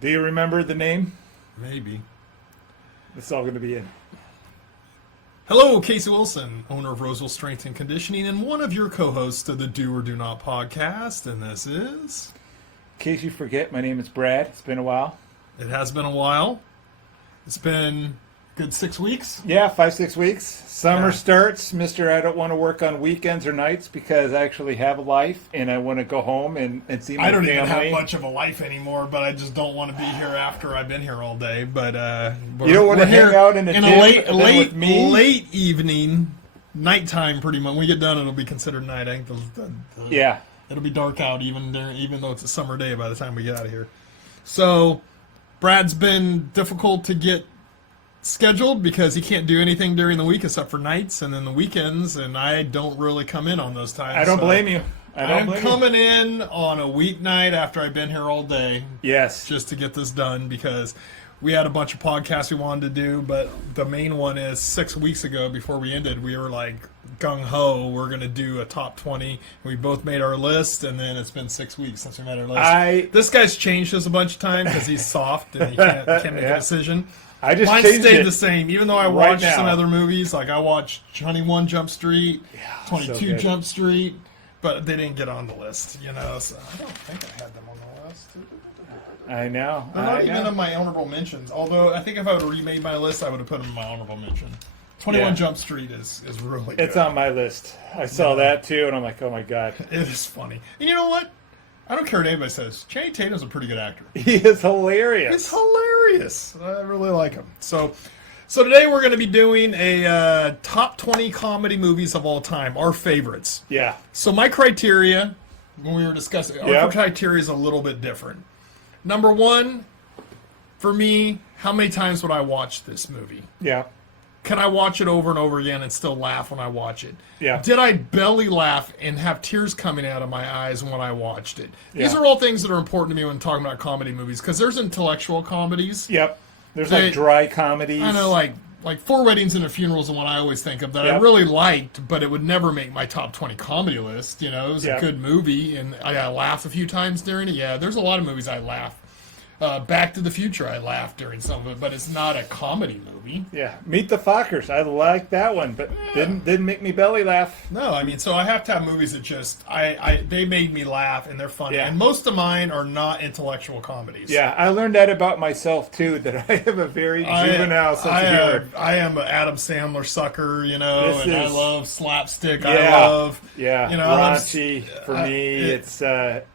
Do you remember the name? Maybe. It's all going to be in. Hello, Casey Wilson, owner of Roseville Strength and Conditioning, and one of your co-hosts of the Do or Do Not podcast. And this is... In case you forget, my name is Brad. It's been a while. It has been a while. It's been a good 6 weeks. Yeah, 5-6 weeks. Summer Yeah. starts. Mr. I don't want to work on weekends or nights because I actually have a life and I want to go home and see my family. I don't even have much of a life anymore, but I just don't want to be here after I've been here all day. But you don't want to hang out in a gym late with me? late evening, nighttime pretty much. When we get done, it'll be considered night. I think Yeah. it'll be dark out even though it's a summer day by the time we get out of here. So Brad's been difficult to get scheduled because he can't do anything during the week except for nights and then the weekends, and I don't really come in on those times. I don't blame you. I'm coming in on a weeknight after I've been here all day. Yes. Just to get this done because we had a bunch of podcasts we wanted to do, but the main one is 6 weeks ago before we ended, we were like gung-ho, we're going to do a top 20. We both made our list, and then it's been 6 weeks since we made our list. This guy's changed this a bunch of times because he's soft and he can't make a decision. Mine stayed the same, even though I watched some other movies. Like I watched 21 Jump Street, 22 Jump Street, but they didn't get on the list, you know. So I don't think I had them on the list. I know. They're not even in my honorable mentions. Although I think if I would have remade my list, I would have put them in my honorable mention. 21 Jump Street is really good. It's on my list. I saw that too, and I'm like, oh my god. It is funny. And you know what? I don't care what anybody says. Channing Tatum's a pretty good actor. He is hilarious. It's hilarious. I really like him. So today we're going to be doing a top 20 comedy movies of all time, our favorites. Yeah. So my criteria, when we were discussing, our criteria is a little bit different. Number one, for me, how many times would I watch this movie? Yeah. Can I watch it over and over again and still laugh when I watch it? Yeah. Did I belly laugh and have tears coming out of my eyes when I watched it? Yeah. These are all things that are important to me when talking about comedy movies, because there's intellectual comedies. Yep. There's like dry comedies. I know, like Four Weddings and a Funeral is the one I always think of that I really liked, but it would never make my top 20 comedy list. You know, it was a good movie, and I laughed a few times during it. Yeah, there's a lot of movies I laugh. Back to the Future, I laughed during some of it, but it's not a comedy movie. Yeah, Meet the Fockers, I like that one, but didn't make me belly laugh. No, I mean, so I have to have movies that just they made me laugh and they're funny. Yeah. And most of mine are not intellectual comedies. Yeah, I learned that about myself too. That I have a very juvenile sense of humor. I am an Adam Sandler sucker, you know, I love slapstick. Yeah, I love raunchy. For me,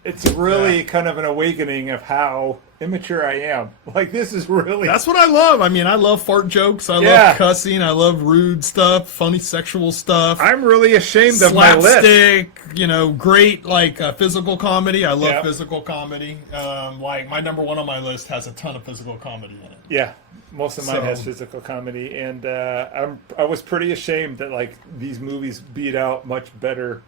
it's really kind of an awakening of how immature I am. Like, this is really... That's what I love. I mean, I love fart jokes. I love cussing. I love rude stuff, funny sexual stuff. I'm really ashamed of my list. Slapstick, you know, great, physical comedy. I love physical comedy. Like, my number one on my list has a ton of physical comedy in it. Yeah. Most of mine has physical comedy. And I was pretty ashamed that, these movies beat out much better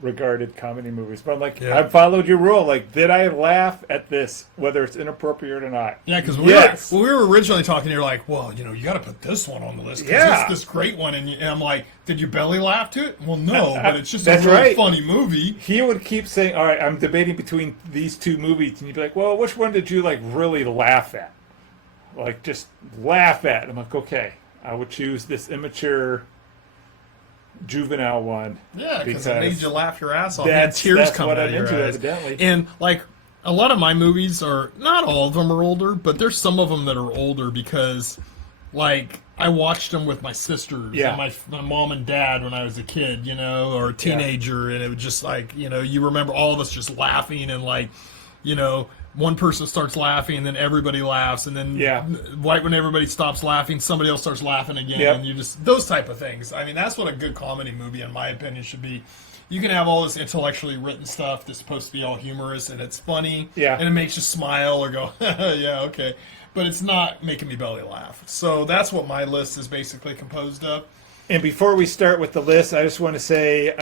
regarded comedy movies, but I'm like, I followed your rule. Like, did I laugh at this, whether it's inappropriate or not? Yeah, because when we were originally talking, you're like, well, you know, you got to put this one on the list because it's this great one, and I'm like, did you belly laugh to it? Well, no, but it's just a really funny movie. He would keep saying, all right, I'm debating between these two movies, and you'd be like, well, which one did you really laugh at? Like, just laugh at. I'm like, okay, I would choose this immature juvenile one. Yeah, because it made you laugh your ass off. And tears coming out of your eyes. Evidently. And a lot of my movies are, not all of them are older, but there's some of them that are older because I watched them with my sisters and my mom and dad when I was a kid, you know, or a teenager, and it was just you remember all of us just laughing and you know, one person starts laughing and then everybody laughs, and then right when everybody stops laughing, somebody else starts laughing again, and you just, those type of things. I mean, that's what a good comedy movie, in my opinion, should be. You can have all this intellectually written stuff that's supposed to be all humorous and it's funny, and it makes you smile or go, yeah, okay, but it's not making me belly laugh. So that's what my list is basically composed of. And before we start with the list, I just want to say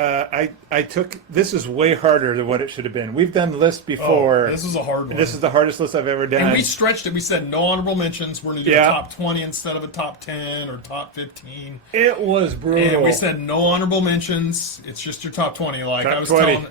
this is way harder than what it should have been. We've done lists before. This is a hard one. This is the hardest list I've ever done. And we stretched it. We said no honorable mentions. We're going to do a top 20 instead of a top 10 or top 15. It was brutal. And we said no honorable mentions. It's just your top 20. Top 20.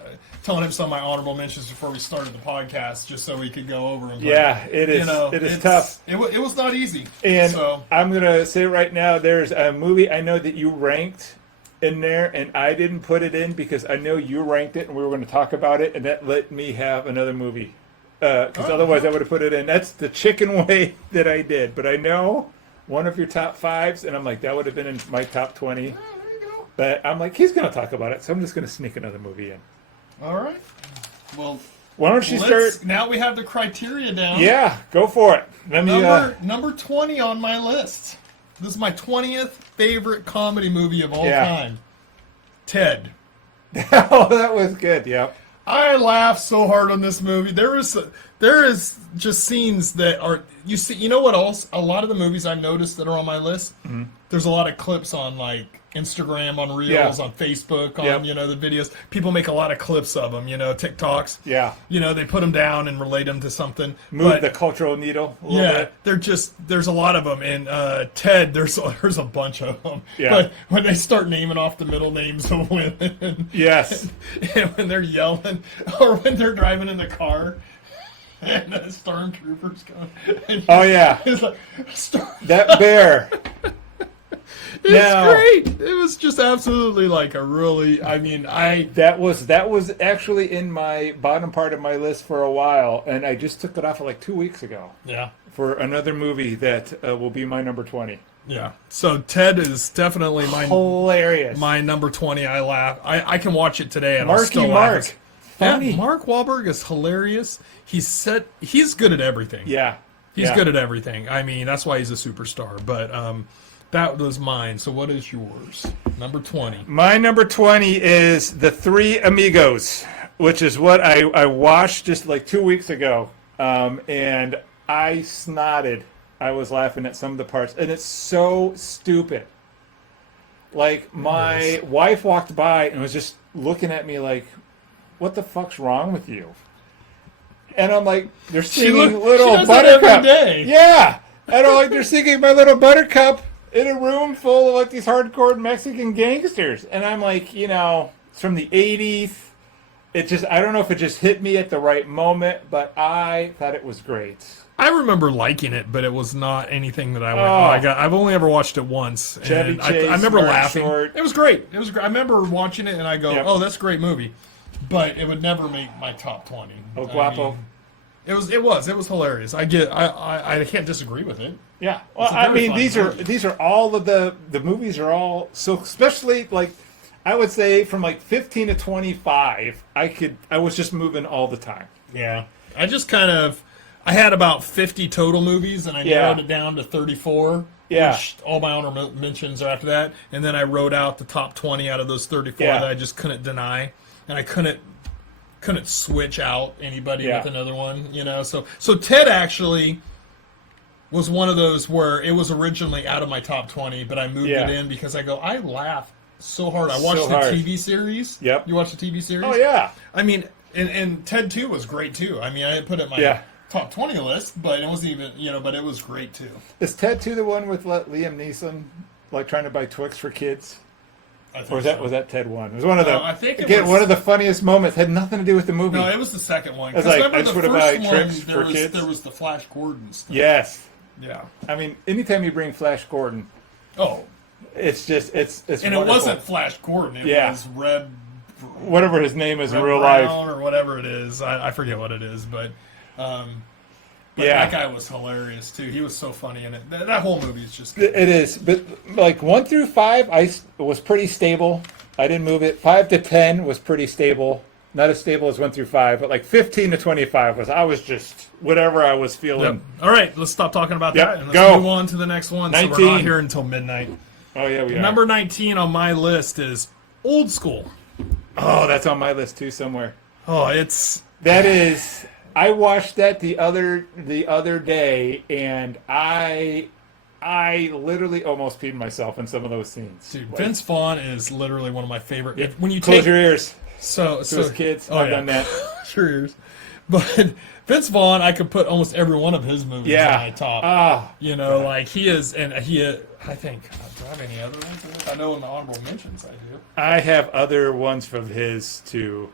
telling him some of my honorable mentions before we started the podcast, just so we could go over them. Yeah, it is. It is tough. It was not easy. And so. I'm gonna say right now, there's a movie I know that you ranked in there, and I didn't put it in because I know you ranked it, and we were going to talk about it, and that let me have another movie. Because otherwise I would have put it in. That's the chicken way that I did. But I know one of your top 5s, and I'm like, that would have been in my top 20. There you go. But I'm like, he's going to talk about it, so I'm just going to sneak another movie in. All right. Well, why don't you start? Now we have the criteria down. Yeah, go for it. Let me, number 20 on my list. This is my 20th favorite comedy movie of all time. Ted. Oh, that was good. Yep. I laughed so hard on this movie. There is just scenes that are you know what else? A lot of the movies I noticed that are on my list. Mm-hmm. There's a lot of clips on like Instagram, on Reels, on Facebook, on the videos. People make a lot of clips of them. TikToks. Yeah. They put them down and relate them to something. Move the cultural needle. A little bit. There's a lot of them. And Ted, there's a bunch of them. Yeah. But when they start naming off the middle names of women, yes, and when they're yelling, or when they're driving in the car. And the stormtroopers come. Oh yeah, it's like that bear. It's great. It was just absolutely like a really. I mean, that was actually in my bottom part of my list for a while, and I just took it off like 2 weeks ago. Yeah. For another movie that will be my number 20. Yeah. So Ted is definitely hilarious. My number 20. I laugh. I can watch it today and I'll still laugh. Funny. Yeah, Mark Wahlberg is hilarious. He's good at everything. Yeah. He's good at everything. I mean, that's why he's a superstar. But that was mine. So what is yours? Number 20. My number 20 is The Three Amigos, which is what I watched just like 2 weeks ago. And I snotted. I was laughing at some of the parts. And it's so stupid. Like, my wife walked by and was just looking at me like, what the fuck's wrong with you? And I'm like, they're singing Little Buttercup. Every day. Yeah. And I'm like, they're singing My Little Buttercup in a room full of like these hardcore Mexican gangsters. And I'm like, it's from the 80s. It just, I don't know if it just hit me at the right moment, but I thought it was great. I remember liking it, but it was not anything that I went, I've only ever watched it once. Chevy and Chase, I remember laughing. Short. It was great. It was great. I remember watching it and I go, oh, that's a great movie. But it would never make my top 20. Oh, guapo. It was hilarious. I can't disagree with it. Yeah. Well, I mean, these are all of the movies are all, so especially like, I would say from like 15 to 25, I was just moving all the time. Yeah. I just I had about 50 total movies, and I narrowed it down to 34. Yeah. Which all my honorable mentions are after that. And then I wrote out the top 20 out of those 34 that I just couldn't deny. And I couldn't switch out anybody with another one, So Ted actually was one of those where it was originally out of my top 20, but I moved it in because I laughed so hard. I watched the TV series. Yep. You watched the TV series? Oh, yeah. I mean, and Ted 2 was great, too. I mean, I didn't put it in my top 20 list, but it wasn't even, but it was great, too. Is Ted 2 the one with Liam Neeson, like trying to buy Twix for kids? Or was that Ted 1? It was one of the, I think one of the funniest moments. Had nothing to do with the movie. No, it was the second one. It's like, I the just want to buy first Tricks one, for kids. There was the Flash Gordon stuff. Yes. Yeah. I mean, anytime you bring Flash Gordon, it's just it's and wonderful. It wasn't Flash Gordon. It was Red, whatever his name is in real Brown life, or whatever it is. I forget what it is, but that guy was hilarious too. He was so funny in it. That whole movie is just good. It is, but like 1 through 5, I was pretty stable. I didn't move it. 5 to 10 was pretty stable. Not as stable as 1 through 5, but like 15 to 25 I was just whatever I was feeling. Yep. All right, let's stop talking about that and let's move on to the next one. 19. So we're not here until midnight. Oh yeah, we are. Number 19 on my list is Old School. Oh, that's on my list too somewhere. Oh, that is. I watched that the other day, and I literally almost peed myself in some of those scenes. Dude, Vince Vaughn is literally one of my favorite. Yeah. When you close your ears. So as kids, I've done that. Sure ears. But Vince Vaughn, I could put almost every one of his movies in my top. Like he is, and I think. Do I have any other ones? I know in the honorable mentions I do. I have other ones from his too.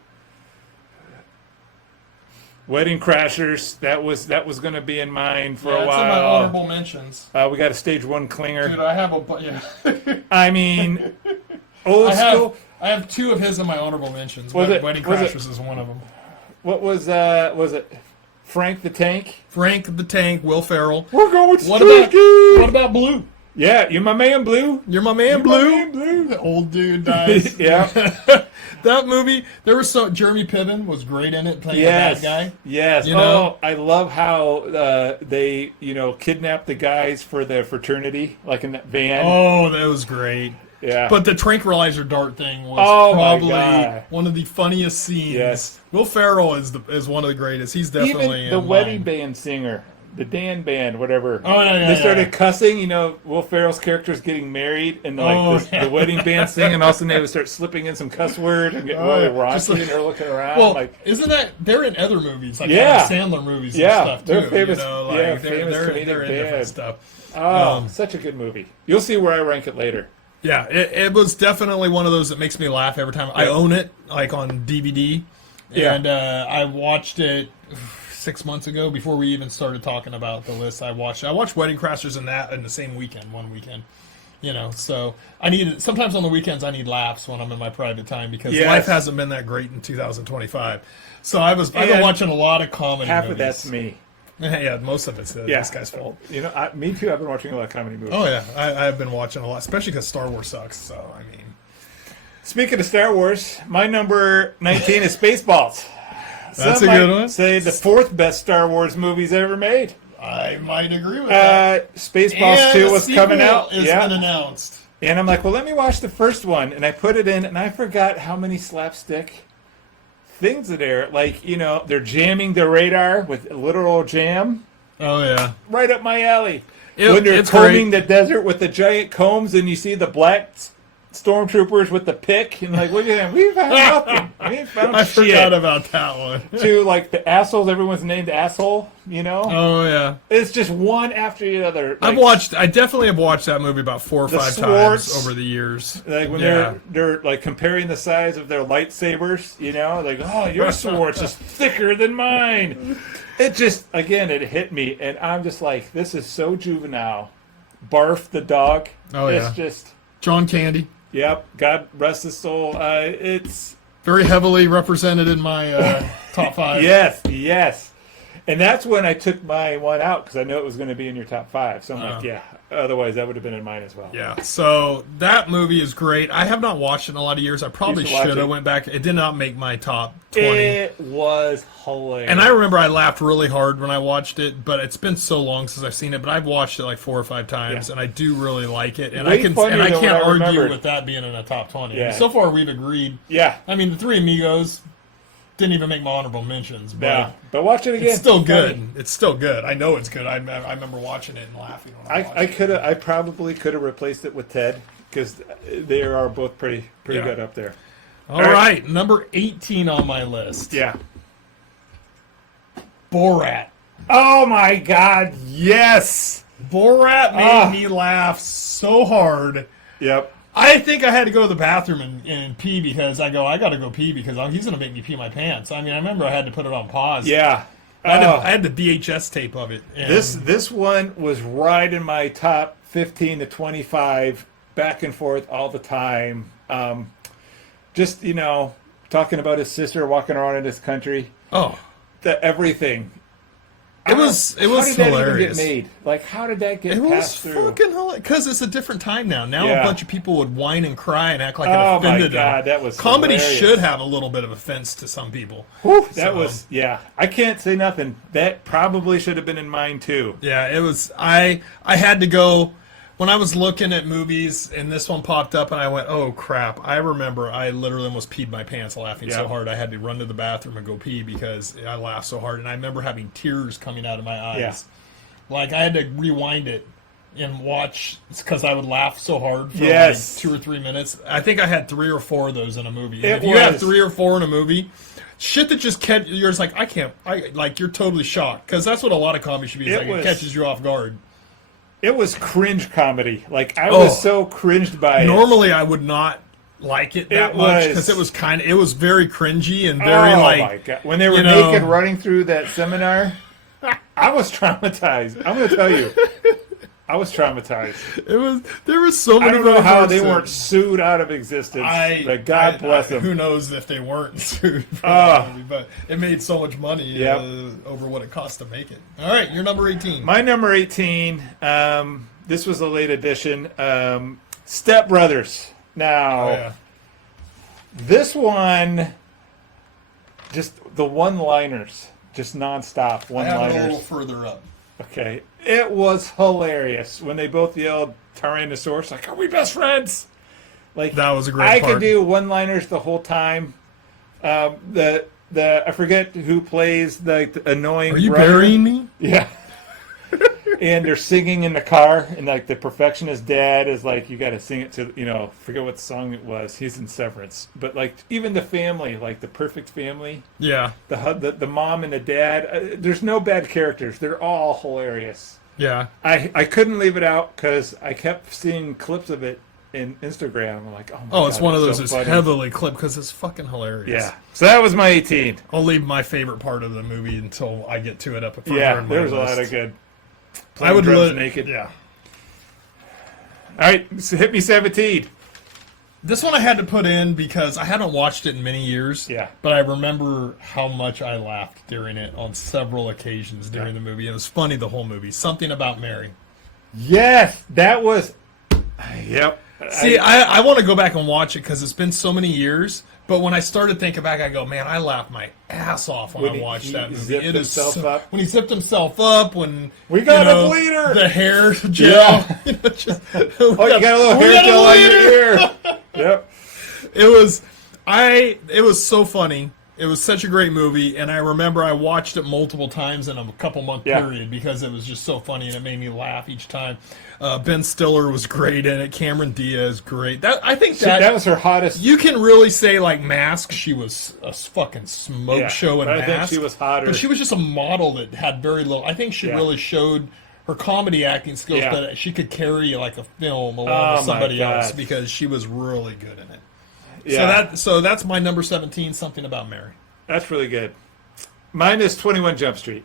Wedding Crashers. That was going to be in mine for a It's while. in my honorable mentions. We got a stage 1 clinger. Dude, I have a I mean, old school. I have 2 of his in my honorable mentions. Wedding Crashers is one of them. What was it? Frank the Tank? Frank the Tank, Will Ferrell. We're going What about Blue? Yeah, you're my man, Blue. You're my man, Blue. Blue. The old dude dies. Yeah. That movie, Jeremy Piven was great in it, playing the bad guy. Yes. I love how they, kidnapped the guys for the fraternity, like in that van. Oh, that was great. Yeah. But the tranquilizer dart thing was probably one of the funniest scenes. Yes. Will Ferrell is one of the greatest. He's definitely even the wedding band singer, the Dan band, whatever. Oh yeah. They started cussing. Will Ferrell's character's getting married, and the wedding band singing. And all of a sudden they would start slipping in some cuss word and getting really raunchy, and they're looking around. Well, isn't that they're in other movies, like Adam Sandler movies and stuff too? They're famous. They're in different stuff. Such a good movie. You'll see where I rank it later. Yeah, it was definitely one of those that makes me laugh every time. I own it, like on DVD, and I watched it 6 months ago before we even started talking about the list. I watched Wedding Crashers and that in the same weekend, one weekend. So sometimes on the weekends I need laughs when I'm in my private time because life hasn't been that great in 2025. So I've been watching a lot of comedy half movies. of that's me. Yeah, most of it's this guy's fault. Me too. I've been watching a lot of comedy movies. Oh yeah, I've been watching a lot, especially because Star Wars sucks. So I mean, speaking of Star Wars, my number 19 is Spaceballs. That's a good one. Say the 4th best Star Wars movies ever made. I might agree with that. Spaceballs 2 was coming out. It's been announced. And I'm like, well, let me watch the first one, and I put it in, and I forgot how many slapstick things are there. Like, they're jamming the radar with literal jam. Oh, yeah. Right up my alley. When they're combing the desert with the giant combs and you see the black stormtroopers with the pick, and like, what do you think? We found nothing. We found I shit. forgot about that one. To, like, the assholes, everyone's named asshole, Oh, yeah. It's just one after the other. Like, I definitely have watched that movie about 4 or 5 times over the years. Like, when they're like, comparing the size of their lightsabers, like, oh, your sword's just thicker than mine. It just, again, it hit me, and I'm just like, this is so juvenile. Barf the dog. Oh, it's just... John Candy. Yep. God rest his soul. It's... very heavily represented in my top 5. Yes. And that's when I took my one out, because I know it was going to be in your top 5. So I'm like, yeah. Otherwise, that would have been in mine as well. Yeah. So that movie is great. I have not watched it in a lot of years. I probably should have went back. It did not make my top 20. It was hilarious. And I remember I laughed really hard when I watched it, but it's been so long since I've seen it. But I've watched it like 4 or 5 times, and I do really like it. And I can't argue with that being in a top 20. Yeah. And so far, we've agreed. Yeah. I mean, the 3 Amigos didn't even make my honorable mentions. But but watch it again. It's still good. It's still good. I know it's good. I remember watching it and laughing when I probably could have replaced it with Ted, because they are both pretty good up there. All right, number 18 on my list. Yeah. Borat. Oh my God, yes! Borat made me laugh so hard. Yep. I think I had to go to the bathroom and pee because I got to go pee because he's going to make me pee my pants. I mean, I remember I had to put it on pause. Yeah. I had the VHS tape of it. This one was right in my top 15 to 25, back and forth all the time. Just, talking about his sister walking around in this country. Oh. Everything. It was hilarious. How did that even get made? Like, how did that get passed through? It was fucking hilarious. Because it's a different time now. Now a bunch of people would whine and cry and act like it offended them. Oh, my God, that was Comedy hilarious. should have a little bit of offense to some people. Whew, that was, I can't say nothing. That probably should have been in mine, too. Yeah, it was, I had to go, when I was looking at movies and this one popped up and I went, oh crap. I remember I literally almost peed my pants laughing so hard I had to run to the bathroom and go pee because I laughed so hard. And I remember having tears coming out of my eyes. Yeah. Like I had to rewind it and watch because I would laugh so hard for like 2 or 3 minutes. I think I had 3 or 4 of those in a movie. If you have 3 or 4 in a movie, shit that just you're just like, you're totally shocked. Because that's what a lot of comedy should be. It catches you off guard. It was cringe comedy. Like, I was so cringed by it. Normally, I would not like it that much because it was very cringy and very my God. When they were naked running through that seminar, I was traumatized. I'm going to tell you. I was traumatized. There was so many. I don't know how they weren't sued out of existence. God bless them. Who knows if they weren't sued for that movie, but it made so much money over what it cost to make it. All right, your number 18. My number 18, this was a late edition, Step Brothers. Now, this one, just the one-liners, just nonstop one-liners. I have it a little further up. Okay. It was hilarious when they both yelled Tyrannosaurus, like, are we best friends? Like, that was a great part. I could do one-liners the whole time. I forget who plays the annoying Are you brother. burying me? Yeah. And they're singing in the car, and like the perfectionist dad is like, you got to sing it to, forget what song it was. He's in Severance. But like even the family, like the perfect family. Yeah. The mom and the dad, there's no bad characters. They're all hilarious. Yeah. I couldn't leave it out because I kept seeing clips of it in Instagram. I'm like, oh my God, it's one of those that's that's heavily clipped because it's fucking hilarious. Yeah. So that was my 18. I'll leave my favorite part of the movie until I get to it up further Yeah, in my there was list. a lot of good. I would really naked. Yeah. All right, so hit me 17. This one I had to put in because I haven't watched it in many years. Yeah. But I remember how much I laughed during it on several occasions during the movie. It was funny the whole movie. Something About Mary. Yes, that was. Yep. See, I want to go back and watch it because it's been so many years. But when I started thinking back, I go, man, I laughed my ass off when I watched that movie. Zipped himself up. When he zipped himself up, when we got a bleeder, the hair gel. Yeah. You got a little hair gel on your ear. Yep. It was so funny. It was such a great movie, and I remember I watched it multiple times in a couple-month period because it was just so funny, and it made me laugh each time. Ben Stiller was great in it. Cameron Diaz, great. I think that was her hottest. You can really say, like, Mask, she was a fucking smoke show in Mask. I think she was hotter. But she was just a model that had very little. I think she really showed her comedy acting skills, but she could carry, like, a film along with somebody else because she was really good in it. Yeah. So that's my number 17, Something About Mary. That's really good. Mine is 21 Jump Street.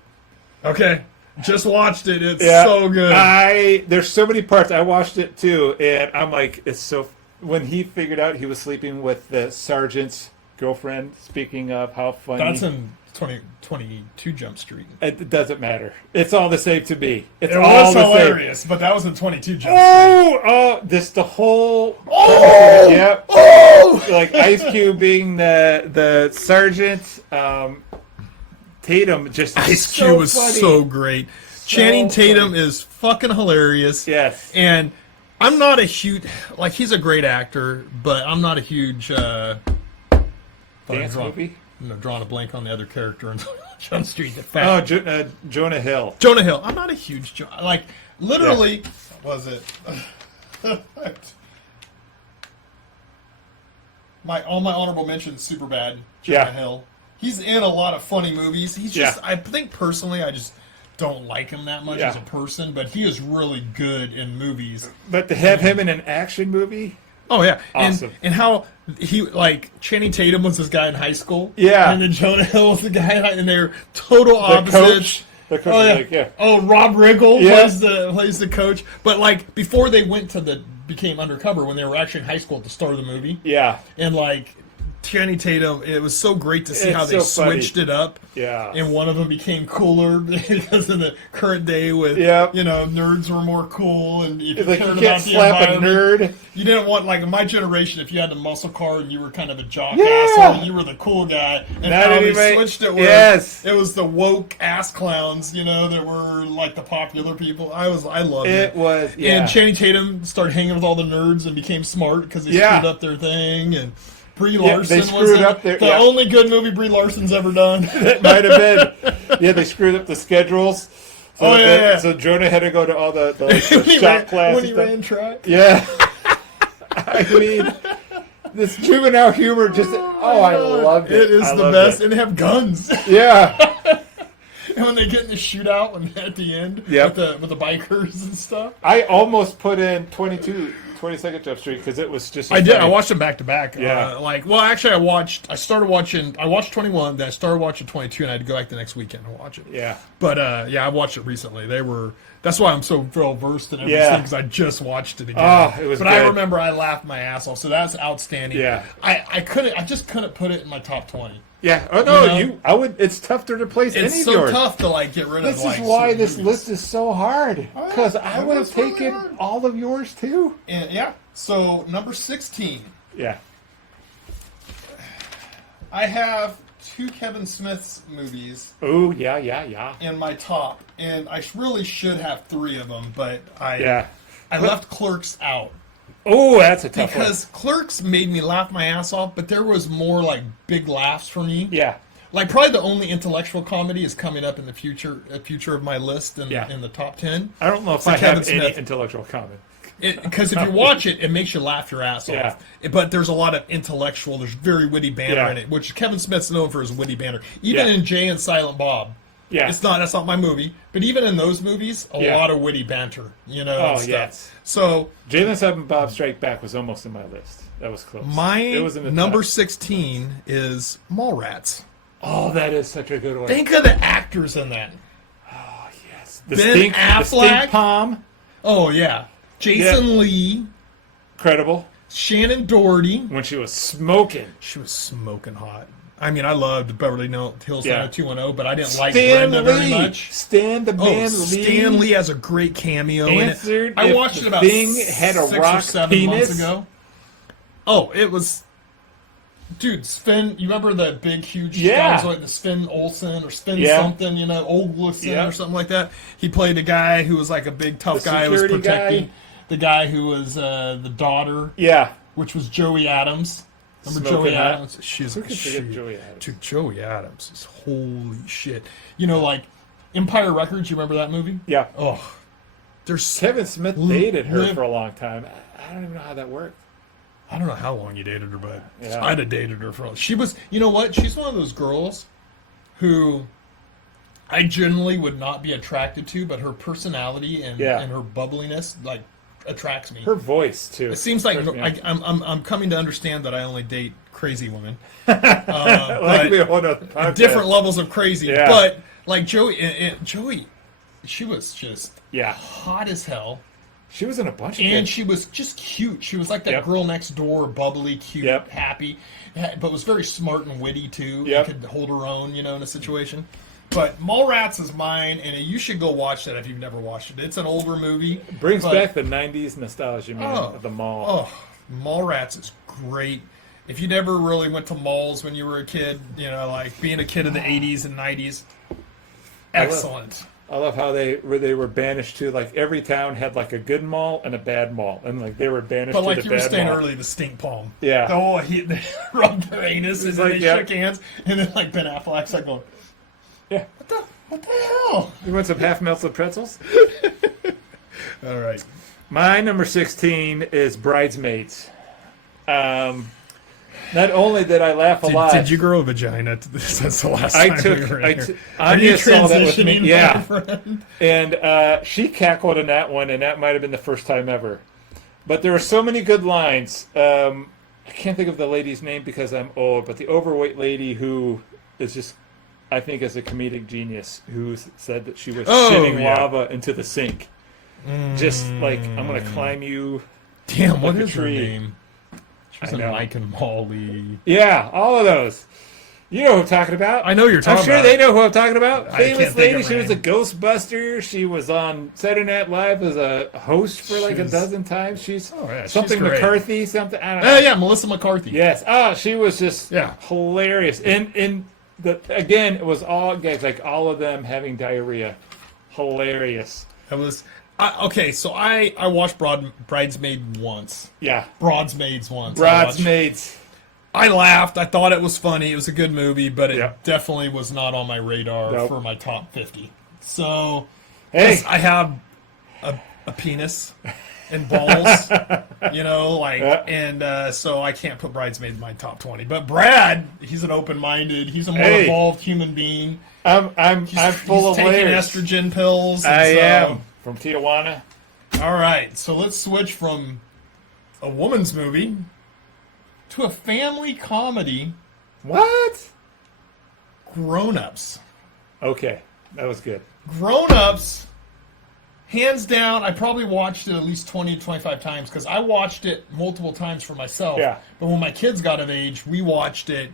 Okay. Just watched it. It's so good. There's so many parts. I watched it too, and I'm like, it's so. When he figured out he was sleeping with the sergeant's girlfriend, speaking of how funny. That's in 22 Jump Street. It doesn't matter. It's all the same to me. It was hilarious, but that was in 22 Jump Street. The whole. Yep. Like Ice Cube being the sergeant. Tatum just Ice Cube was so great. Channing Tatum is fucking hilarious. Yes. And I'm not a huge he's a great actor, but I'm not a huge dance movie. Drawing a blank on the other character in Jump Street. The fat. Jonah Hill. Jonah Hill. I'm not a huge literally. Was it? All my honorable mentions. Superbad. Jonah Hill. He's in a lot of funny movies. He's just, I think personally, I just don't like him that much as a person, but he is really good in movies. But to have him in an action movie? Oh, yeah. Awesome. And how he, Channing Tatum was this guy in high school. Yeah. And then Jonah Hill was the guy, and they're total opposites. The coach. Rob Riggle plays the coach. But, before they went became undercover, when they were actually in high school at the start of the movie. Yeah. And, Channing Tatum, it was so great to see how they switched it up. Yeah. And one of them became cooler because in the current day with, nerds were more cool. And if you can't slap a nerd. You didn't want, in my generation, if you had the muscle car and you were kind of a jock asshole, you were the cool guy. And how they switched it where it was the woke ass clowns, that were, the popular people. I loved it. And Channing Tatum started hanging with all the nerds and became smart because they screwed up their thing. And Brie Larson they screwed up the only good movie Brie Larson's ever done. It might have been. Yeah, they screwed up the schedules. So So Jonah had to go to all the shop classes. When he ran track. Yeah. I mean, this juvenile humor I loved it. It is the best. And they have guns. Yeah. And when they get in the shootout at the end with the bikers and stuff. I almost put in 22 22nd Jump Street because it was just. I did. funny. I watched them back to back. Yeah. Actually, I watched 21, then I started watching 22, and I had to go back the next weekend and watch it. Yeah. But I watched it recently. That's why I'm so well versed in everything because I just watched it again. Oh, it was. But good. I remember I laughed my ass off, so that's outstanding. Yeah. I just couldn't put it in my top 20. Yeah. Oh no, You know? I would. It's tough to replace any of It's yours. so tough to get rid of. This is why certain this movies. list is so hard. Because I it would have was really taken hard. all of yours too. And so number 16. Yeah. I have 2 Kevin Smith's movies Oh yeah. in my top, and I really should have 3 of them, but I Yeah. left Clerks out. Oh, that's a tough one. Because Clerks made me laugh my ass off, but there was more big laughs for me. Yeah. Probably the only intellectual comedy is coming up in the future of my list in the top 10. I don't know if So I Kevin have any Smith. intellectual comment. Because if you watch it, it makes you laugh your ass off. But there's a lot of intellectual, there's very witty banter in it, which Kevin Smith's known for his witty banter. Even in Jay and Silent Bob. Yeah. That's not my movie. But even in those movies, a lot of witty banter, and stuff. Yes. So Jalen Silent Bob Strike Back was almost in my list. That was close. my it was in the number top. 16 is Mallrats. Oh, that is such a good one. Think of the actors in that. Oh, yes. Ben The Affleck. stink palm. Oh, yeah. Jason Lee. Credible. Shannon Doherty. When she was smoking. She was smoking hot. I mean, I loved Beverly Hills 90210, but I didn't like Stan Brenda very much. Stan the Man Lee. Stan Lee has a great cameo in it. Answered I if watched the it about thing had a 6 rock or 7 penis. months ago. Oh, it was... Dude, Sven, you remember the big, huge guys like the Sven Olsen or Sven something, Olsen or something like that? He played a guy who was like a big, tough The guy who was security protecting guy? the guy who was the daughter, Yeah. which was Joey Adams. Remember Smoking Joey hot. Adams? She's Who could forget Joey Adams? Dude, Joey Adams is holy shit. Empire Records, you remember that movie? Yeah. Oh. There's Kevin Smith dated her for a long time. I don't even know how that worked. I don't know how long you dated her, but Yeah. I'd have dated her for. She was, you know what? She's one of those girls who I generally would not be attracted to, but her personality and her bubbliness attracts me. Her voice too. It seems like I'm coming to understand that I only date crazy women. But be a whole nother podcast. different levels of crazy. Yeah. But like Joey, she was just hot as hell. She was in a bunch of And things. she was just cute. She was like that girl next door, bubbly, cute, happy, but was very smart and witty too. Yep. And could hold her own, in a situation. But Mallrats is mine, and you should go watch that if you've never watched it. It's an older movie. Brings back the 90s nostalgia, man, Oh. of the mall. Oh, Mallrats is great. If you never really went to malls when you were a kid, like being a kid in the 80s and 90s, excellent. I love how they were banished to, every town had a good mall and a bad mall, and they were banished But to the like you were bad saying mall. earlier, the stink palm. Yeah. Oh, they rubbed their anus and then they yep. shook hands, and then Ben Affleck's going, Yeah. what the hell? You want some half-melted pretzels? All right. My number 16 is Bridesmaids. Not only did I laugh a lot. Did you grow a vagina since the last time we were in here? Are you Anya saw that with me. transitioning, Yeah. my friend? And she cackled in that one, and that might have been the first time ever. But there were so many good lines. I can't think of the lady's name because I'm old, but the overweight lady who is just, I think, is a comedic genius, who said that she was shitting lava into the sink. Just I'm going to climb you. Damn, what like a is her tree. name? She was I in know. Mike and Molly. Yeah, all of those. You know who I'm talking about. I know you're talking I'm sure about. they know who I'm talking about. I Famous can't think lady. of She her was a name. Ghostbuster. She was on Saturday Night Live as a host for a She's- dozen times. She's she's something great. McCarthy. Something. I don't know. Yeah, Melissa McCarthy. Yes. Oh, she was just Yeah. hilarious. And again, it was all guys, all of them having diarrhea. Hilarious. That was okay. So I watched Bridesmaid once. Yeah. Bridesmaids once. Bridesmaids. I laughed. I thought it was funny. It was a good movie, but it Yep. definitely was not on my radar Nope. for my top 50. So, Hey. I have a penis and balls, and so I can't put Bridesmaid in my top 20. But Brad, he's an open-minded, he's a more Hey. evolved human being. I'm full of taking layers. estrogen pills. And I so, am from Tijuana. All right, so let's switch from a woman's movie to a family comedy. What? Grown Ups. Okay, that was good. Grown Ups, hands down, I probably watched it at least 20 to 25 times because I watched it multiple times for myself. Yeah. But when my kids got of age, we watched it.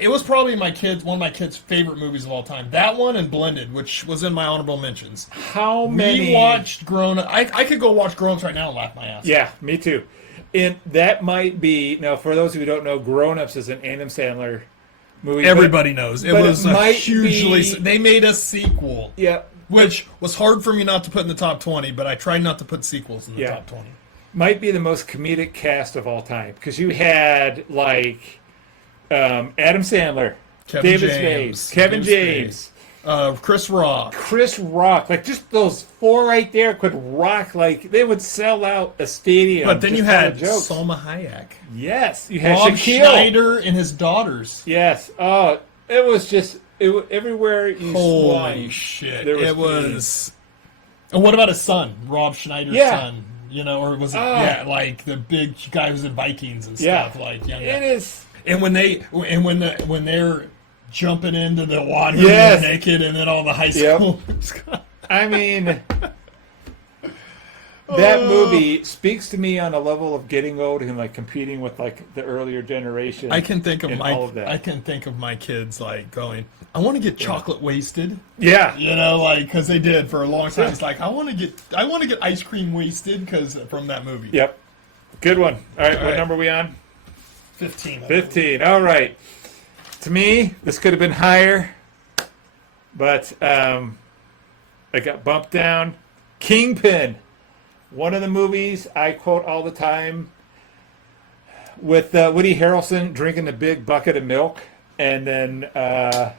It was probably one of my kids' favorite movies of all time. That one and Blended, which was in my honorable mentions. How many? We watched Grown Ups. I could go watch Grown Ups right now and laugh my ass. Yeah, me too. And that might be, now for those who don't know, Grown Ups is an Adam Sandler movie. Everybody knows. It was a hugely... be... They made a sequel. Yeah. Which was hard for me not to put in the top 20, but I tried not to put sequels in the top 20. Might be the most comedic cast of all time. Because you had, like... Adam Sandler, Kevin James, Chris Rock. Like, just those four right there could rock. Like, they would sell out a stadium. But then you had Salma Hayek. Yes. You had Rob Shaquille Schneider and his daughters. Yes. Oh, it was just... everywhere you Holy shit. It was... And what about his son? Rob Schneider's son. You know, or was it... like the big guy who was in Vikings and stuff. Like, It is... And when they're jumping into the water naked, and then all the high school. I mean, that movie speaks to me on a level of getting old and like competing with like the earlier generation. I can think of my kids like going, I want to get chocolate wasted. Yeah, you know, like because they did for a long time. It's like I want to get ice cream wasted because from that movie. Yep, good one. All right, what number are we on? 15. 15. All right. To me, this could have been higher, but I got bumped down. Kingpin. One of the movies I quote all the time with Woody Harrelson drinking the big bucket of milk, and then the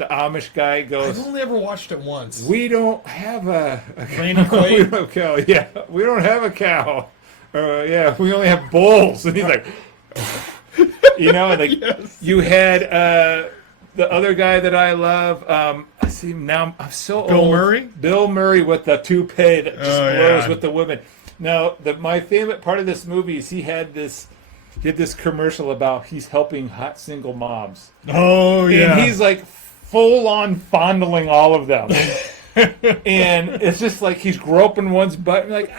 Amish guy goes, I've only ever watched it once. We don't have a Randy Quaid? We don't have a cow. Yeah, we don't have a cow. We only have bulls. And he's like... You know, and like you had the other guy that I love. I see now. I'm so old. Bill Murray. Bill Murray with the toupee that just blows with the women. Now, my favorite part of this movie is he had this commercial about he's helping hot single moms. Oh yeah, and he's like full on fondling all of them. And it's just like he's groping one's butt and like,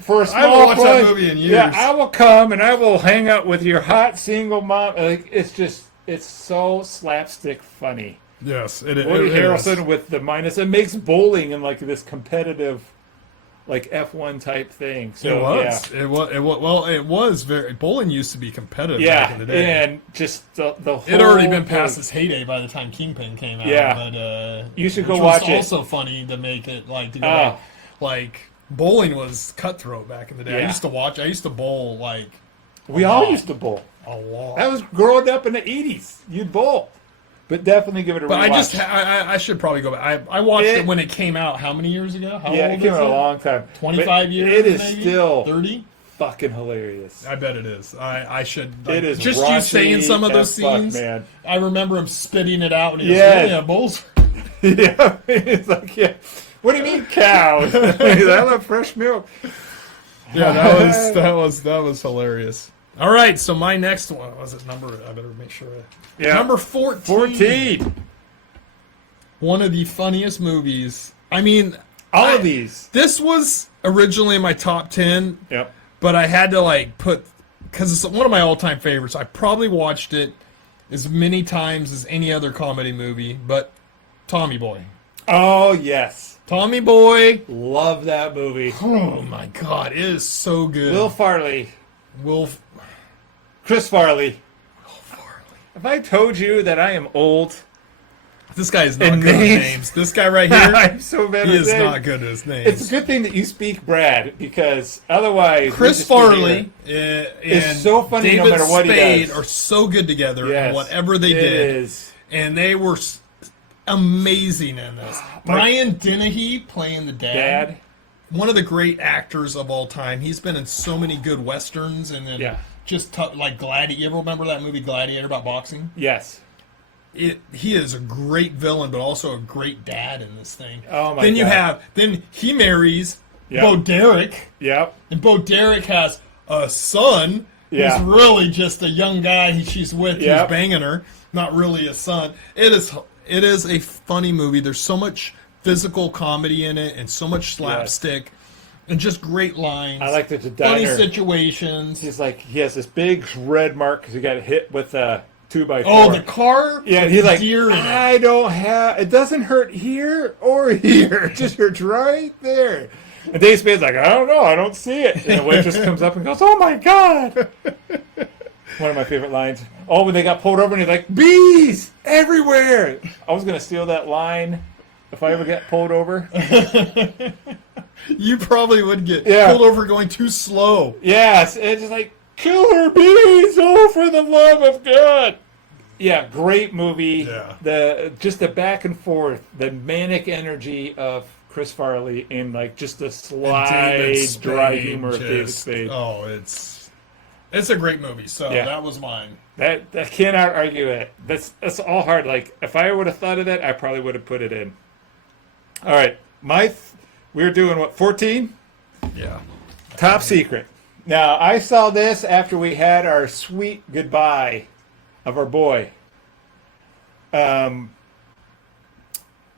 for a small I haven't watched price, that movie in years. Yeah, I will come and I will hang out with your hot single mom. Like it's so slapstick funny. Yes, Woody Harrelson with the minus. It makes bowling in like this competitive, like F1 type thing. So it was very bowling used to be competitive back in the day. And just the whole it had already been past its heyday by the time Kingpin came out. Yeah, but you should go watch it. It's also funny to make it like like bowling was cutthroat back in the day. Yeah. I used to bowl like we all used to bowl a lot. That was growing up in the 80s. You'd bowl. But definitely give it a rewatch. But I should probably go back. I watched it when it came out. How many years ago? How old it came out a long time. 25 years. It is maybe? still 30. Fucking hilarious. I bet it is. I should. It is just you saying some of those scenes. Man. I remember him spitting it out. And he goes, bowls. Yeah, it's like What do you mean cows? I love fresh milk. Yeah, that was hilarious. All right, so my next one was it number? I better make sure. Number 14. 14. One of the funniest movies. I mean, all of these. This was originally in my top 10. Yep. But I had to put because it's one of my all-time favorites. I probably watched it as many times as any other comedy movie. But Tommy Boy. Oh yes, Tommy Boy. Love that movie. Oh my God, it is so good. Chris Farley. Have I told you that I am old? This guy is not good at names. This guy right here, I'm so bad. He is not good at his names. It's a good thing that you speak Brad, because otherwise Chris Farley and so funny David no matter what Spade he does. are so good together in whatever they it did. Is. And they were amazing in this. Brian Dennehy playing the dad. One of the great actors of all time. He's been in so many good westerns and then just like Gladiator. You ever remember that movie Gladiator about boxing? Yes. He is a great villain, but also a great dad in this thing. Oh my God. Then he marries Bo Derek. Yep. And Bo Derek has a son who's really just a young guy she's with who's banging her. Not really a son. It is a funny movie. There's so much physical comedy in it and so much slapstick and just great lines. I like the funny situations. He's like, he has this big red mark because he got hit with a 2x4. Oh, the car? Yeah, he's like, I don't have, it doesn't hurt here or here. It just hurts right there. And Dave Spade's like, I don't know, I don't see it. And the waitress comes up and goes, oh my God. One of my favorite lines. Oh, when they got pulled over and he's like, bees everywhere. I was going to steal that line if I ever get pulled over. You probably would get pulled over going too slow. Yes, it's just like, killer bees, oh, for the love of God. Yeah, great movie. Yeah. Just the back and forth, the manic energy of Chris Farley and like just the sly, dry humor of David Spade. Oh, it's a great movie. So that was mine. That I cannot argue it. That's all hard. Like if I would have thought of that, I probably would have put it in. All right, we're doing what, 14? Yeah. Top Secret. Now I saw this after we had our sweet goodbye of our boy.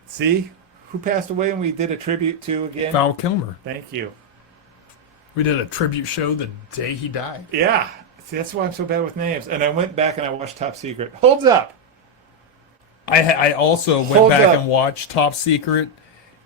See who passed away and we did a tribute to again? Val Kilmer. Thank you. We did a tribute show the day he died. Yeah. See, that's why I'm so bad with names. And I went back and I watched Top Secret. Holds up. I also went back and watched Top Secret,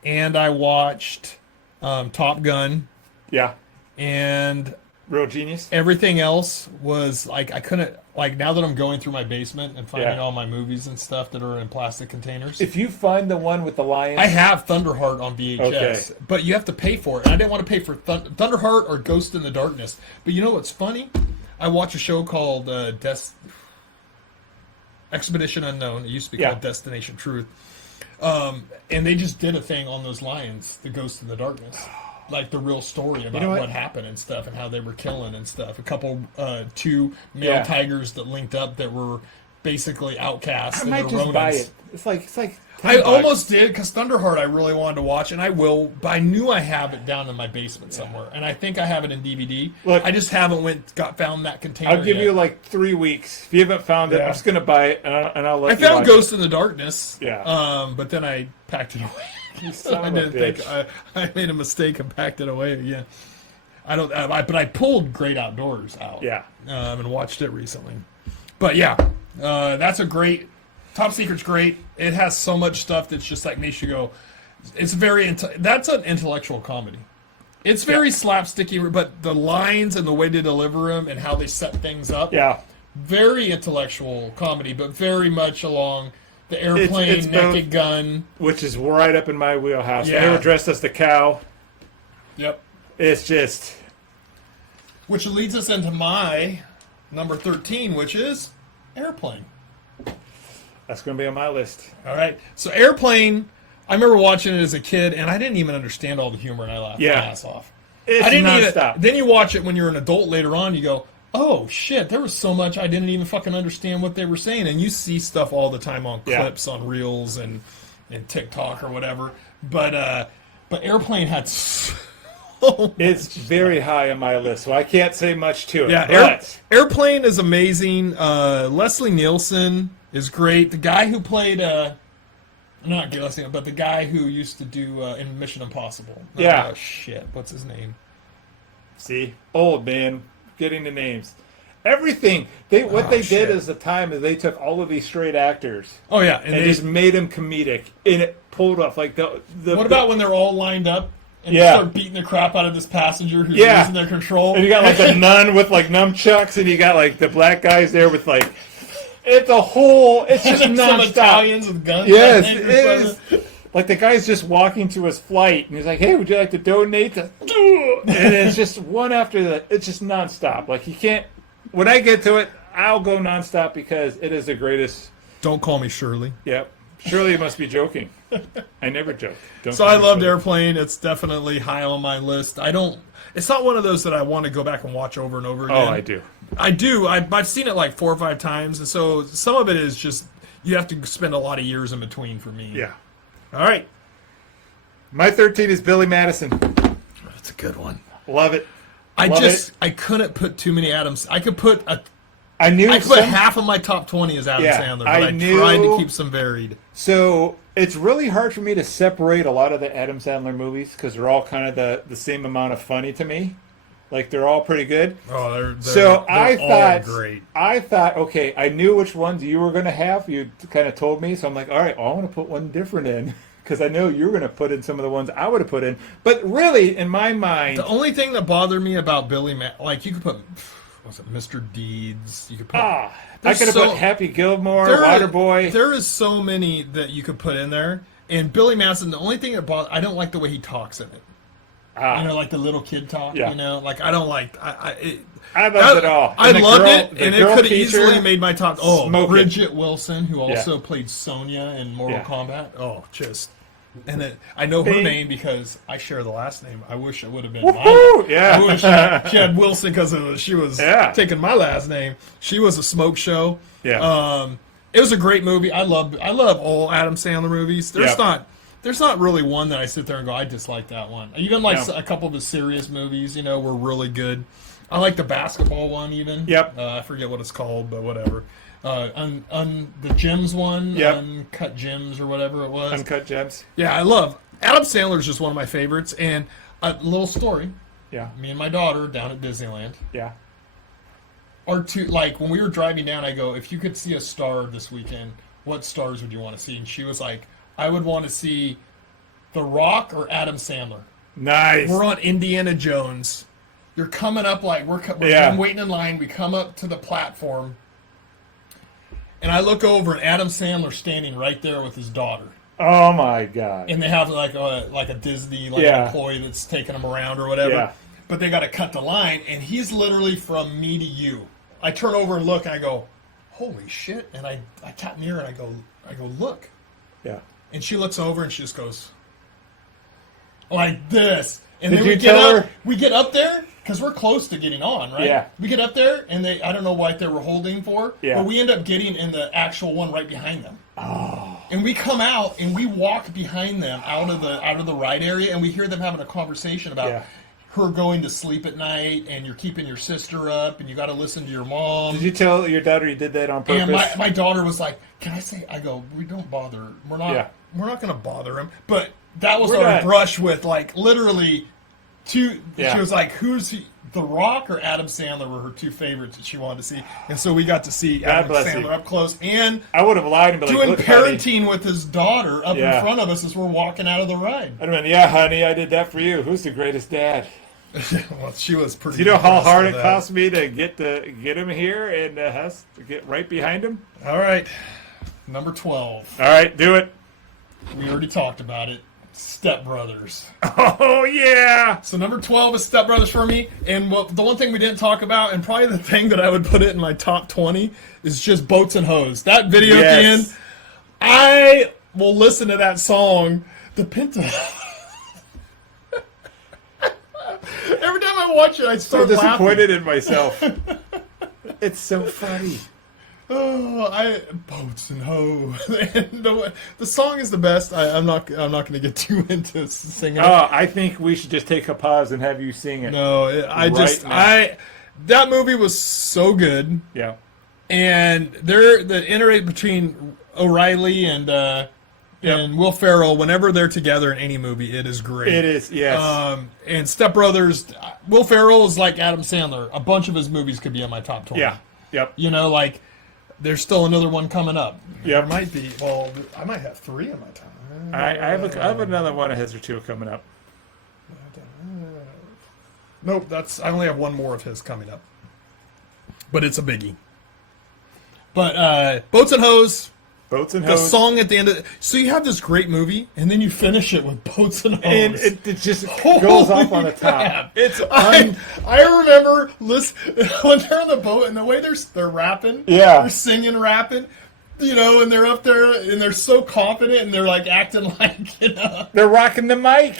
and I watched Top Gun. Yeah. And Real Genius. Everything else was like I couldn't now that I'm going through my basement and finding all my movies and stuff that are in plastic containers. If you find the one with the lions, I have Thunderheart on VHS, but you have to pay for it. And I didn't want to pay for Thunderheart or Ghost in the Darkness. But you know what's funny? I watch a show called Expedition Unknown. It used to be called Destination Truth. And they just did a thing on those lions, the Ghost in the Darkness. Like the real story about what happened and stuff and how they were killing and stuff. A couple, two male tigers that linked up that were basically outcasts. I might just buy it. It's like I almost did because Thunderheart I really wanted to watch, and I will, but I knew I have it down in my basement somewhere, and I think I have it in DVD. Look, I just haven't found that container. I'll give you like 3 weeks. If you haven't found it, I'm just gonna buy it, and I'll let you I found Ghost it. in the Darkness. Yeah. But then I packed it away. I didn't think I made a mistake and packed it away again. But I pulled Great Outdoors out. Yeah. And watched it recently. But yeah, that's a great. Top Secret's great. It has so much stuff that's just like makes you go. It's that's an intellectual comedy. It's very slapsticky, but the lines and the way they deliver them and how they set things up. Yeah. Very intellectual comedy, but very much along the airplane, Naked Gun. Which is right up in my wheelhouse. Yeah. They were dressed as the cow. Yep. It's just. Which leads us into my number 13, which is Airplane. That's going to be on my list. All right. So Airplane, I remember watching it as a kid, and I didn't even understand all the humor, and I laughed my ass off. It's nonstop. Then you watch it when you're an adult later on, you go, oh, shit, there was so much I didn't even fucking understand what they were saying. And you see stuff all the time on clips, on Reels, and TikTok or whatever. But Airplane had it's very high on my list, so I can't say much to it. Yeah, Airplane is amazing. Leslie Nielsen is great. The guy who played, not Leslie, but the guy who used to do in Mission Impossible. Oh, shit. What's his name? See? Old man. Getting the names. Everything. They did as the time is they took all of these straight actors. Oh, yeah. And they just made them comedic. And it pulled off. Like what about when they're all lined up? And they start beating the crap out of this passenger who's losing their control. And you got like a nun with like numchucks, and you got like the black guys there with like it's just nonstop. Some Italians with guns. Yes, it is. Like the guy's just walking to his flight, and he's like, "Hey, would you like to donate?" And it's just one after the. It's just nonstop. Like you can't. When I get to it, I'll go nonstop because it is the greatest. Don't call me Shirley. Yep. Surely you must be joking. I never joke. So I loved Airplane. It's definitely high on my list. It's not one of those that I want to go back and watch over and over again. Oh, I do. I do. I've seen it like 4 or 5 times, and so some of it is just you have to spend a lot of years in between for me. Yeah. All right. My 13 is Billy Madison. That's a good one. Love it. I couldn't put too many Adams. I could put I put half of my top 20 as Adam Sandler, but I tried to keep some varied. So it's really hard for me to separate a lot of the Adam Sandler movies because they're all kind of the same amount of funny to me. Like they're all pretty good. Oh, I thought great. I thought, okay, I knew which ones you were going to have. You kind of told me, so I'm like, all right, I want to put one different in because I know you were going to put in some of the ones I would have put in. But really, in my mind, the only thing that bothered me about Billy, like you could put. Was it Mr. Deeds? You could put. I could have put Happy Gilmore, Waterboy. There is so many that you could put in there. And Billy Madison, the only thing that I don't like the way he talks in it. You know, like the little kid talk. Yeah. You know, like I don't like. I loved it all. I loved it, and it could have teacher, easily made my top. Oh, Bridget it. Wilson, who also played Sonya in Mortal Kombat. Oh, just. And I know her name because I share the last name. I wish it would have been mine. Yeah. I wish she had Wilson because she was taking my last name. She was a smoke show. Yeah. It was a great movie. I love all Adam Sandler movies. There's not really one that I sit there and go, I dislike that one. Even like a couple of the serious movies, you know, were really good. I like the basketball one even. Yep. I forget what it's called, but whatever. The Gems one, Uncut Gems or whatever it was. Uncut Gems. Yeah, I love Adam Sandler's just one of my favorites. And a little story. Yeah. Me and my daughter down at Disneyland. Yeah. Or two, like when we were driving down, I go, if you could see a star this weekend, what stars would you want to see? And she was like, I would want to see The Rock or Adam Sandler. Nice. We're on Indiana Jones. You're coming up like I'm waiting in line. We come up to the platform. And I look over, and Adam Sandler's standing right there with his daughter. Oh my God! And they have like a Disney an employee that's taking them aroround or whatever. Yeah. But they got to cut the line, and he's literally from me to you. I turn over and look, and I go, "Holy shit!" And I got near, and I go, "Look." Yeah. And she looks over, and she just goes like this. And Did then we get up there. Because we're close to getting on, right? Yeah. We get up there, and I don't know what they were holding for, but we end up getting in the actual one right behind them. Oh. And we come out, and we walk behind them out of the ride area, and we hear them having a conversation about her going to sleep at night, and you're keeping your sister up, and you got to listen to your mom. Did you tell your daughter you did that on purpose? And my daughter was like, "Can I say?" I go, "We don't bother. We're not going to bother him." But that was our brush with like literally. She was like, The Rock or Adam Sandler were her two favorites that she wanted to see. And so we got to see Adam Sandler up close. And I would have lied and been doing like, parenting with his daughter up in front of us as we're walking out of the ride. I'd have been, yeah, honey, I did that for you. Who's the greatest dad? Well, she was pretty. Do you know how hard it cost me to get him here and us to get right behind him? All right. Number 12. All right, do it. We already talked about it. Step Brothers. Oh, yeah. So number 12 is Step Brothers for me. And the one thing we didn't talk about, and probably the thing that I would put it in my top 20, is just Boats and Hoes. That video at the end, I will listen to that song, the Pinta. Every time I watch it, I start laughing. So disappointed in myself. It's so funny. Oh, Boats and Hoes. The song is the best. I'm not going to get too into singing. Oh, I think we should just take a pause and have you sing it. No, that movie was so good. Yeah. And the interact between O'Reilly and Will Ferrell, whenever they're together in any movie, it is great. It is, yes. And Step Brothers, Will Ferrell is like Adam Sandler. A bunch of his movies could be in my top 20. Yeah. Yep. You know, like. There's still another one coming up. Yeah, there might be. Well, I might have 3 in my time. I have another one of his or 2 coming up. Nope, I only have one more of his coming up. But it's a biggie. But Boats and Hoes. Boats and Hose. The song at the end of it. So you have this great movie, and then you finish it with Boats and Hose. And it just goes off on the top. I remember when they're on the boat, and the way they're rapping, they're singing, rapping, you know, and they're up there, and they're so confident, and they're like acting like, you know. They're rocking the mic.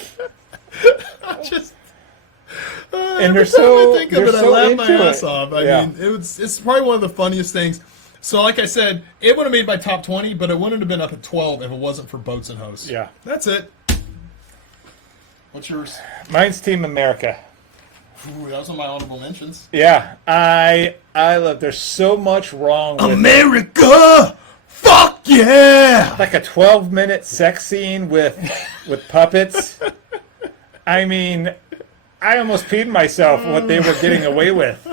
And they're so, I think of it, I laugh my ass off. I mean, it's probably one of the funniest things. So, like I said, it would have made my top 20, but it wouldn't have been up at 12 if it wasn't for Boats and Hoes. Yeah. That's it. What's yours? Mine's Team America. Ooh, that was on my honorable mentions. Yeah, I love. There's so much wrong with America. Fuck yeah! like a 12-minute sex scene with puppets. I mean, I almost peed myself what they were getting away with.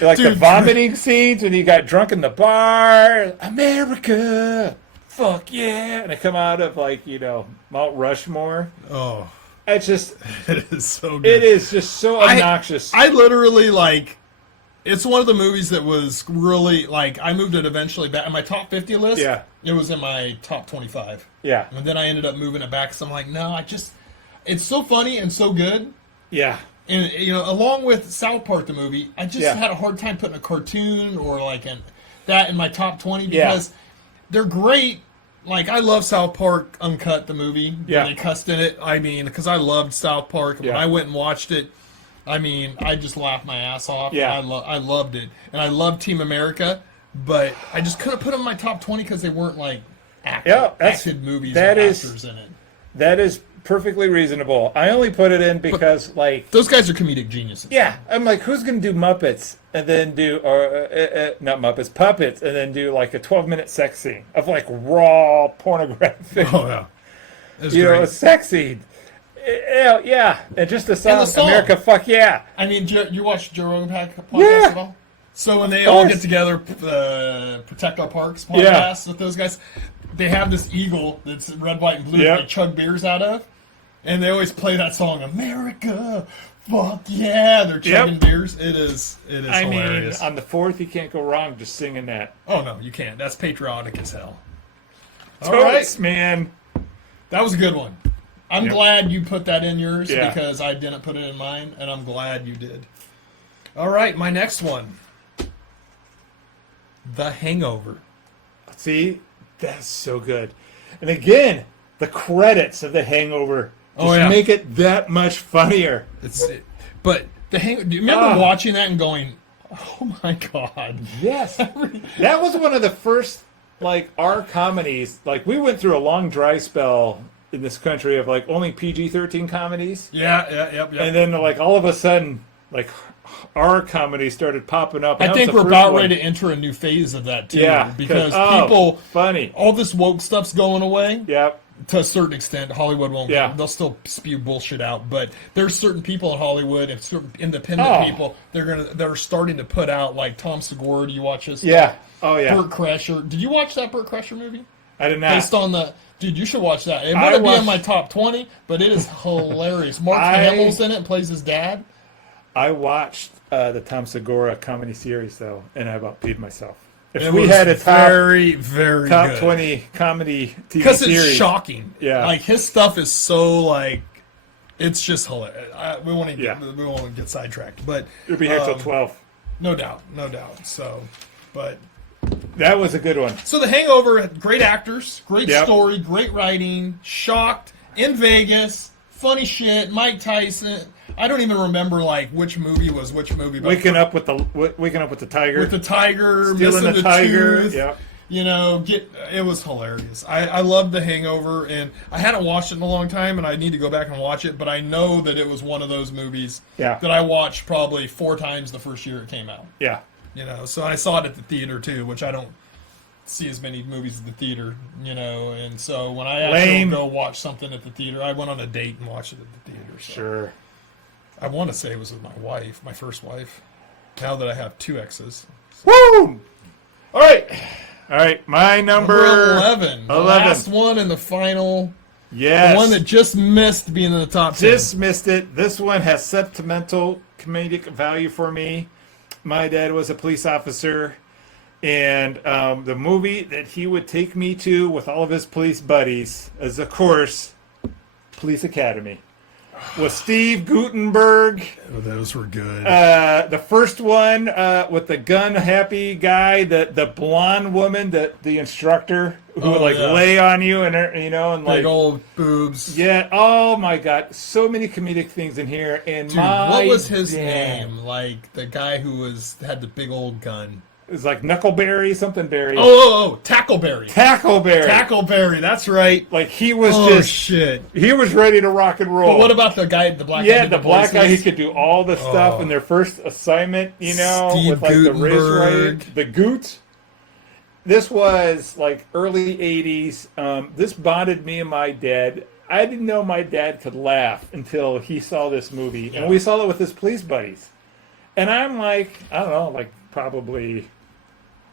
Like the vomiting scenes when you got drunk in the bar. America, fuck yeah! And I come out of like Mount Rushmore. Oh, it's just it is so good. It is just so obnoxious. I literally like. It's one of the movies that was really, like, I moved it eventually back. In my top 50 list, yeah. It was in my top 25. Yeah. And then I ended up moving it back because I'm like, no, it's so funny and so good. Yeah. And, along with South Park, the movie, I just had a hard time putting a cartoon or, like, that in my top 20 because they're great. Like, I love South Park Uncut, the movie. Yeah. They cussed in it. I mean, because I loved South Park. When I went and watched it, I mean, I just laughed my ass off. Yeah. I loved it. And I loved Team America, but I just couldn't put them in my top 20 because they weren't, like, acted movies with actors in it. That is perfectly reasonable. I only put it in because, those guys are comedic geniuses. Yeah. I'm like, who's going to do Muppets and then do, not Muppets, puppets, and then do, like, a 12-minute sex scene of, like, raw pornographic, Oh, yeah. A sex scene. Yeah, and just the song, America, fuck yeah. I mean, you watch Joe Rogan podcast at all? So when they all get together, Protect Our Parks podcast with those guys, they have this eagle that's red, white, and blue that they chug beers out of, and they always play that song, America, fuck yeah. They're chugging beers. It is hilarious. Mean, on the 4th, you can't go wrong just singing that. Oh, no, you can't. That's patriotic as hell. All right, man. That was a good one. I'm glad you put that in yours because I didn't put it in mine, and I'm glad you did. All right, my next one. The Hangover. See? That's so good. And again, the credits of The Hangover just make it that much funnier. But The Hangover, do you remember watching that and going, oh my God. Yes. That was one of the first, our comedies. Like, we went through a long dry spell in this country of only PG-13 comedies. Yeah. And then all of a sudden our comedy started popping up. I think we're about ready to enter a new phase of that too. Yeah, because people funny. All this woke stuff's going away. Yep. To a certain extent, Hollywood won't. Yeah. They'll still spew bullshit out, but there's certain people in Hollywood and certain independent people they're starting to put out Tom Segura. Do you watch his? Yeah. Oh yeah. Burt Kreischer. Did you watch that Burt Kreischer movie? I did not. Based on the. Dude, you should watch that. It wouldn't be in my top 20, but it is hilarious. Mark Hamill's in it and plays his dad. I watched the Tom Segura comedy series, though, and I about peed myself. If we had a very, very top good 20 comedy TV series. Because it's shocking. Yeah. His stuff is so, it's just hilarious. We won't get sidetracked. But it'll be here till 12. No doubt. So, but... That was a good one. So The Hangover, great actors, great story, great writing, shocked, in Vegas, funny shit, Mike Tyson. I don't even remember which movie was which movie. But waking up with the tiger. With the tiger, stealing missing the tiger. Tooth. Yeah. It was hilarious. I loved The Hangover, and I hadn't watched it in a long time, and I need to go back and watch it, but I know that it was one of those movies that I watched probably 4 times the first year it came out. Yeah. So I saw it at the theater too, which I don't see as many movies at the theater, and so when I actually go watch something at the theater, I went on a date and watched it at the theater. So. Sure. I want to say it was with my wife, my first wife, now that I have 2 exes. So. Woo! All right, my number 11. The last one and the final. Yes. The one that just missed being in the top 10. Just missed it. This one has sentimental comedic value for me. My dad was a police officer, and the movie that he would take me to with all of his police buddies is, of course, Police Academy. With Steve Guttenberg. Oh, those were good. The first one with the gun-happy guy, the blonde woman, the instructor who would lay on you and big old boobs. Yeah. Oh my God, so many comedic things in here. And dude, what was his name? The guy who had the big old gun. It's like Knuckleberry, something berry. Tackleberry. Tackleberry. Tackleberry, that's right. Like he was shit. He was ready to rock and roll. But what about the guy, the black guy? Yeah, the black guy, he could do all the stuff in their first assignment, you know, Steve with like Guttenberg. the Goot. This was like early 80s. This bonded me and my dad. I didn't know my dad could laugh until he saw this movie. And we saw it with his police buddies. And I'm like, I don't know, like probably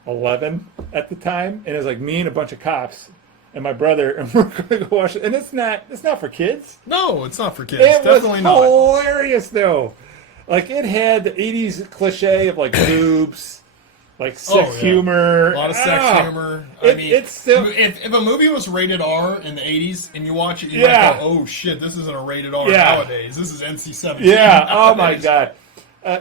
11 at the time. And it was like me and a bunch of cops and my brother, and we're going to go watch it. And it's not for kids. No, it's not for kids. It Definitely was not. hilarious, though. Like, it had the 80s cliche of, like, boobs, like, sex humor. A lot of sex humor. I mean, it's still... if a movie was rated R in the 80s and you watch it, you might go, oh, shit, this isn't a rated R nowadays. This is NC-17. Yeah, oh, my God.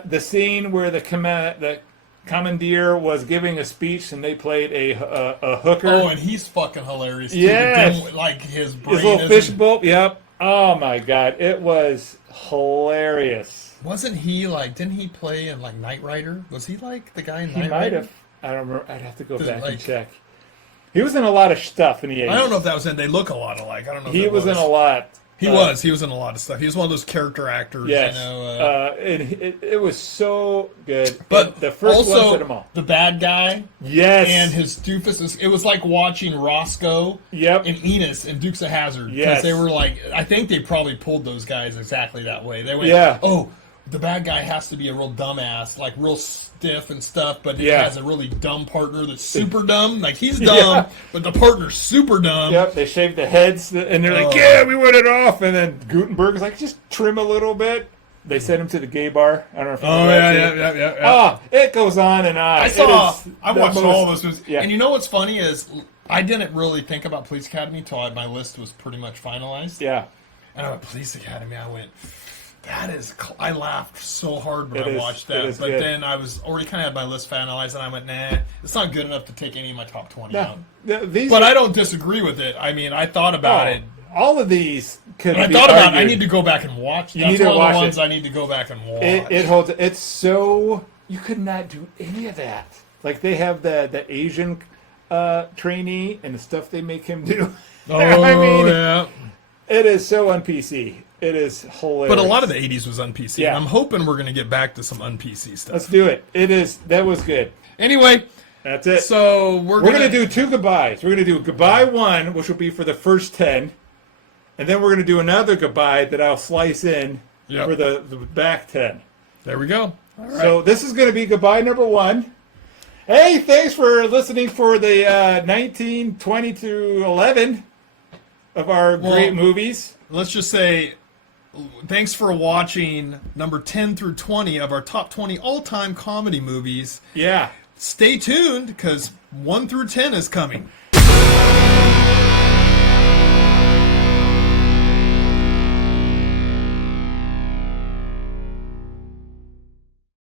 The scene where the commandeer was giving a speech and they played a hooker. Oh, and he's fucking hilarious, too. Yes. Like, his brain his little fishbowl, yep. Oh, my God. It was hilarious. Wasn't he, like, didn't he play in, like, Knight Rider? Was he, like, the guy in Knight Rider? He might have. I don't remember. I'd have to go back and check. He was in a lot of stuff in the 80s. I don't know if that was in. They look a lot alike. I don't know if he was in a lot. He was in a lot of stuff. He was one of those character actors. Yes. You know, and it was so good. But the first also, one did them all. The bad guy. Yes. And his doofus. It was like watching Roscoe and Enos and Dukes of Hazzard. Because they were like, I think they probably pulled those guys exactly that way. They went, the bad guy has to be a real dumbass, like real stiff and stuff, but he has a really dumb partner that's super dumb. Like, he's dumb, but the partner's super dumb. Yep, they shaved the heads, and they're like, yeah, we want it off. And then Gutenberg's like, just trim a little bit. They sent him to the gay bar. I don't know if you know yeah. Oh, it goes on and on. I watched all those movies. Yeah. And you know what's funny is, I didn't really think about Police Academy until my list was pretty much finalized. Yeah. And I went, Police Academy, I went... I laughed so hard when I watched that, but then I was already kind of had my list finalized, and I went, nah, it's not good enough to take any of my top 20 out. But I don't disagree with it. I mean, I thought about it. All of these could be I need to go back and watch. That's one of the ones I need to go back and watch. It holds. It's so... You could not do any of that. Like, they have the Asian trainee and the stuff they make him do. I mean, it is so un-PC. It is hilarious. But a lot of the 80s was un-PC. Yeah. And I'm hoping we're going to get back to some un-PC stuff. Let's do it. That was good. Anyway. That's it. So we're going to do 2 goodbyes. We're going to do goodbye 1, which will be for the first 10. And then we're going to do another goodbye that I'll slice in for the back 10. There we go. All right. So this is going to be goodbye number 1. Hey, thanks for listening for the 19, 20 to 11 of our great movies. Let's just say... Thanks for watching number 10 through 20 of our top 20 all-time comedy movies. Yeah. Stay tuned, because 1 through 10 is coming.